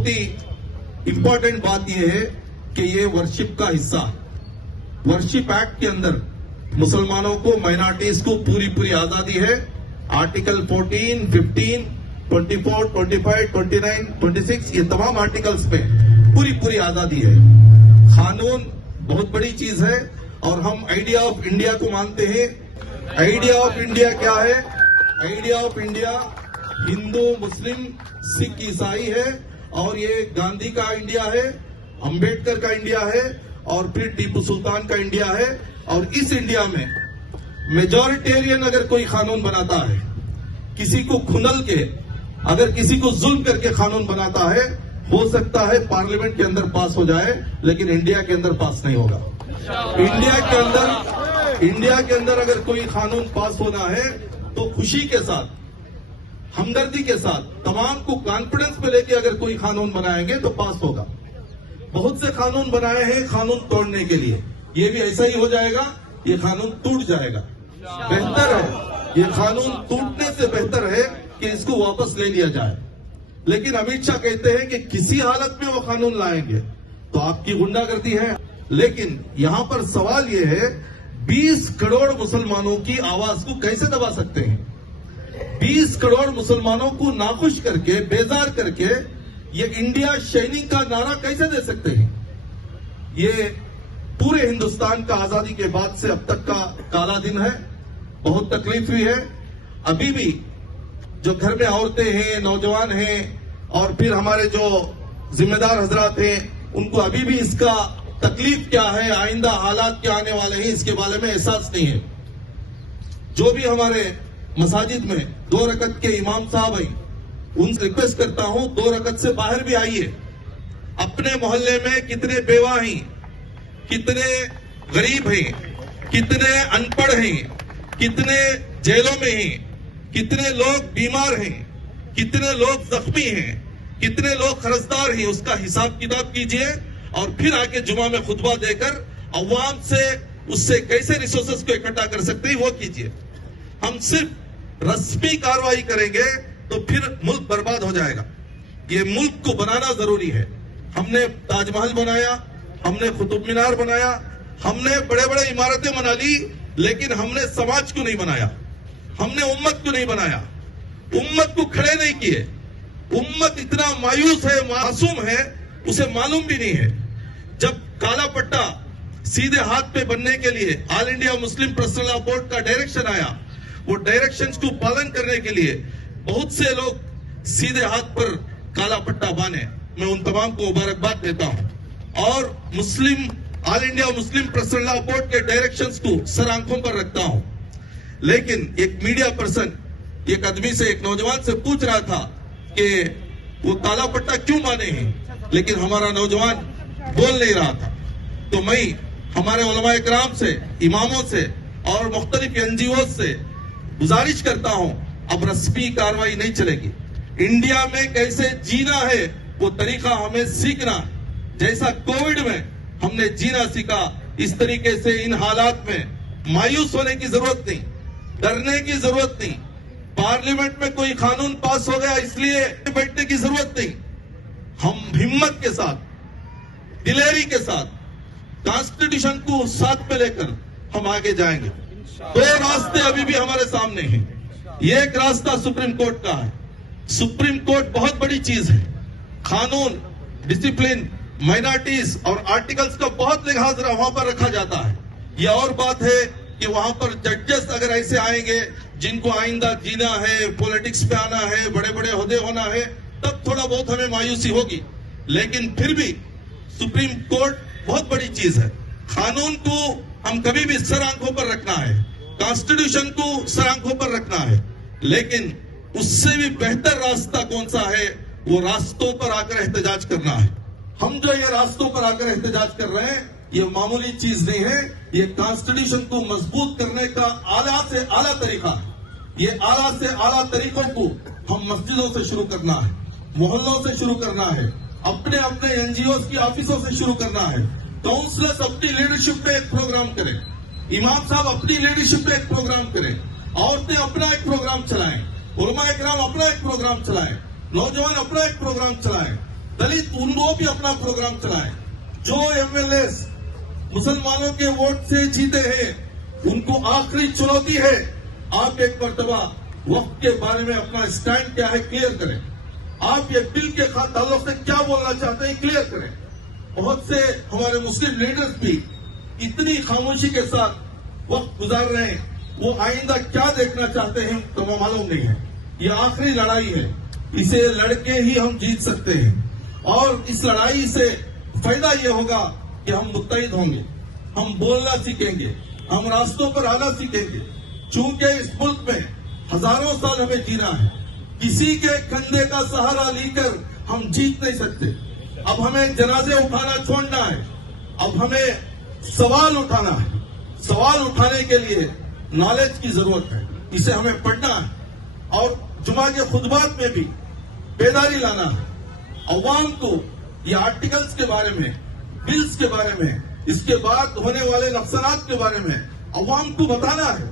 बहुत ही इंपॉर्टेंट बात यह है कि ये वर्शिप का हिस्सा, वर्शिप एक्ट के अंदर मुसलमानों को, माइनॉरिटीज को पूरी आजादी है। आर्टिकल 14, 15, 24, 25, 29, 26 ये तमाम आर्टिकल्स पे पूरी आजादी है। कानून बहुत बड़ी चीज है और हम आइडिया ऑफ इंडिया को मानते हैं। आइडिया ऑफ इंडिया क्या है? आइडिया ऑफ इंडिया हिंदू, मुस्लिम, सिख, ईसाई है और ये गांधी का इंडिया है, अंबेडकर का इंडिया है और फिर टीपू सुल्तान का इंडिया है। और इस इंडिया में मेजॉरिटेरियन अगर कोई कानून बनाता है, किसी को खुनल के, अगर किसी को जुल्म करके कानून बनाता है, हो सकता है पार्लियामेंट के अंदर पास हो जाए, लेकिन इंडिया के अंदर पास नहीं होगा। इंडिया के अंदर अगर कोई कानून पास होना है तो खुशी के साथ, हमदर्दी के साथ, तमाम को कॉन्फिडेंस में लेके अगर कोई कानून बनाएंगे तो पास होगा। बहुत से कानून बनाए हैं कानून तोड़ने के लिए, ये भी ऐसा ही हो जाएगा, ये कानून टूट जाएगा। बेहतर है, ये कानून टूटने से बेहतर है कि इसको वापस ले लिया जाए। लेकिन अमित शाह कहते हैं कि किसी हालत में वो कानून लाएंगे, तो आपकी गुंडागर्दी है। लेकिन यहां पर सवाल ये है, 20 करोड़ मुसलमानों की आवाज को कैसे दबा सकते हैं? 20 करोड़ मुसलमानों को नाखुश करके, बेजार करके ये इंडिया शाइनिंग का नारा कैसे दे सकते हैं? ये पूरे हिंदुस्तान का आजादी के बाद से अब तक का काला दिन है। बहुत तकलीफ हुई है। अभी भी जो घर में औरतें हैं, नौजवान हैं और फिर हमारे जो जिम्मेदार हजरात हैं, उनको अभी भी इसका तकलीफ क्या है, आइंदा हालात क्या आने वाले हैं, इसके बारे में एहसास नहीं है। जो भी हमारे मसाजिद में 2 रकत के इमाम साहब हैं, उनसे रिक्वेस्ट करता हूं 2 रकत से बाहर भी आइए। अपने मोहल्ले में कितने बेवा हैं, कितने गरीब हैं, कितने अनपढ़ हैं, कितने जेलों में हैं, कितने लोग बीमार हैं, कितने लोग जख्मी हैं, कितने लोग कर्जदार हैं, उसका हिसाब किताब कीजिए और फिर आके जुमा में खुतबा देकर अवाम से उससे कैसे रिसोर्सेस को इकट्ठा कर सकते हैं वो कीजिए। हम सिर्फ रस्मी कार्रवाई करेंगे तो फिर मुल्क बर्बाद हो जाएगा। ये मुल्क को बनाना जरूरी है। हमने ताजमहल बनाया, हमने कुतुब मीनार बनाया, हमने बड़े बड़े इमारतें बना ली, लेकिन हमने समाज को नहीं बनाया, हमने उम्मत को नहीं बनाया, उम्मत को खड़े नहीं किए। उम्मत इतना मायूस है, मासूम है, उसे मालूम भी नहीं है। जब काला पट्टा सीधे हाथ पे बनने के लिए all India Muslim personal law board का डायरेक्शन आया, वो डायरेक्शंस को पालन करने के लिए बहुत से लोग सीधे हाथ पर काला पट्टा बांधे। मैं उन तमाम को मुबारकबाद देता हूं और all India Muslim personal law board के डायरेक्शंस को सर आंखों पर रखता हूं। लेकिन एक मीडिया पर्सन एक आदमी से, एक नौजवान से पूछ रहा था कि वो काला पट्टा क्यों बांधे हैं, लेकिन हमारा नौजवान बोल नहीं रहा था। तो मैं हमारे उलमा इकराम से, इमामों से और मुख्तलिफ एनजीओ से गुजारिश करता हूं, अब रस्मी कार्रवाई नहीं चलेगी। इंडिया में कैसे जीना है वो तरीका हमें सीखना। जैसा कोविड में हमने जीना सीखा, इस तरीके से इन हालात में मायूस होने की जरूरत नहीं, डरने की जरूरत नहीं। पार्लियामेंट में कोई कानून पास हो गया इसलिए बैठने की जरूरत नहीं। हम हिम्मत के साथ, दिलेरी के साथ कॉन्स्टिट्यूशन को साथ में लेकर हम आगे जाएंगे। 2 रास्ते अभी भी हमारे सामने हैं। एक रास्ता सुप्रीम कोर्ट का है। सुप्रीम कोर्ट बहुत बड़ी चीज है। कानून, डिसिप्लिन, माइनॉरिटीज और आर्टिकल्स का बहुत लिहाज वहां पर रखा जाता है। यह और बात है कि वहां पर जजेस अगर ऐसे आएंगे जिनको आइंदा जीना है, पॉलिटिक्स पे आना है, बड़े बड़े ओहदे होना है, तब थोड़ा बहुत हमें मायूसी होगी। लेकिन फिर भी सुप्रीम कोर्ट बहुत बड़ी चीज है। कानून को हम कभी भी सर आंखों पर रखना है, कॉन्स्टिट्यूशन को सर आंखों पर रखना है, लेकिन उससे भी बेहतर रास्ता कौन सा है, वो रास्तों पर आकर एहतजाज करना है। हम जो ये रास्तों पर आकर एहतजाज कर रहे हैं, ये मामूली चीज नहीं है। ये कॉन्स्टिट्यूशन को मजबूत करने का आला से आला तरीका है। ये आला से आला तरीकों को हम मस्जिदों से शुरू करना है, मोहल्लों से शुरू करना है, अपने अपने एनजीओ की ऑफिसों से शुरू करना है। काउंसलर्स अपनी लीडरशिप में एक प्रोग्राम करें, इमाम साहब अपनी लीडरशिप में एक प्रोग्राम करें, औरतें अपना एक प्रोग्राम चलाएं, उलमा इकराम अपना एक प्रोग्राम चलाएं, नौजवान अपना एक प्रोग्राम चलाएं, दलित उनको भी अपना प्रोग्राम चलाएं। जो एमएलए मुसलमानों के वोट से जीते हैं उनको आखिरी चुनौती है, आप एक मर्तबा वक्त के बारे में अपना स्टैंड क्या है क्लियर करें। आप ये बिल के ताल्लुक से क्या बोलना चाहते हैं क्लियर करें। बहुत से हमारे मुस्लिम लीडर्स भी इतनी खामोशी के साथ वक्त गुजार रहे हैं, वो आइंदा क्या देखना चाहते हैं तो वो मालूम नहीं है। ये आखिरी लड़ाई है, इसे लड़के ही हम जीत सकते हैं और इस लड़ाई से फायदा ये होगा कि हम मुत्तहिद होंगे, हम बोलना सीखेंगे, हम रास्तों पर आना सीखेंगे। चूंकि इस मुल्क में हजारों साल हमें जीना है, किसी के कंधे का सहारा लेकर हम जीत नहीं सकते। अब हमें जनाजे उठाना छोड़ना है, अब हमें सवाल उठाना है। सवाल उठाने के लिए नॉलेज की जरूरत है, इसे हमें पढ़ना है और जुमा के खुतबात में भी बेदारी लाना है। अवाम को ये आर्टिकल्स के बारे में, बिल्स के बारे में, इसके बाद होने वाले नुकसानात के बारे में अवाम को बताना है।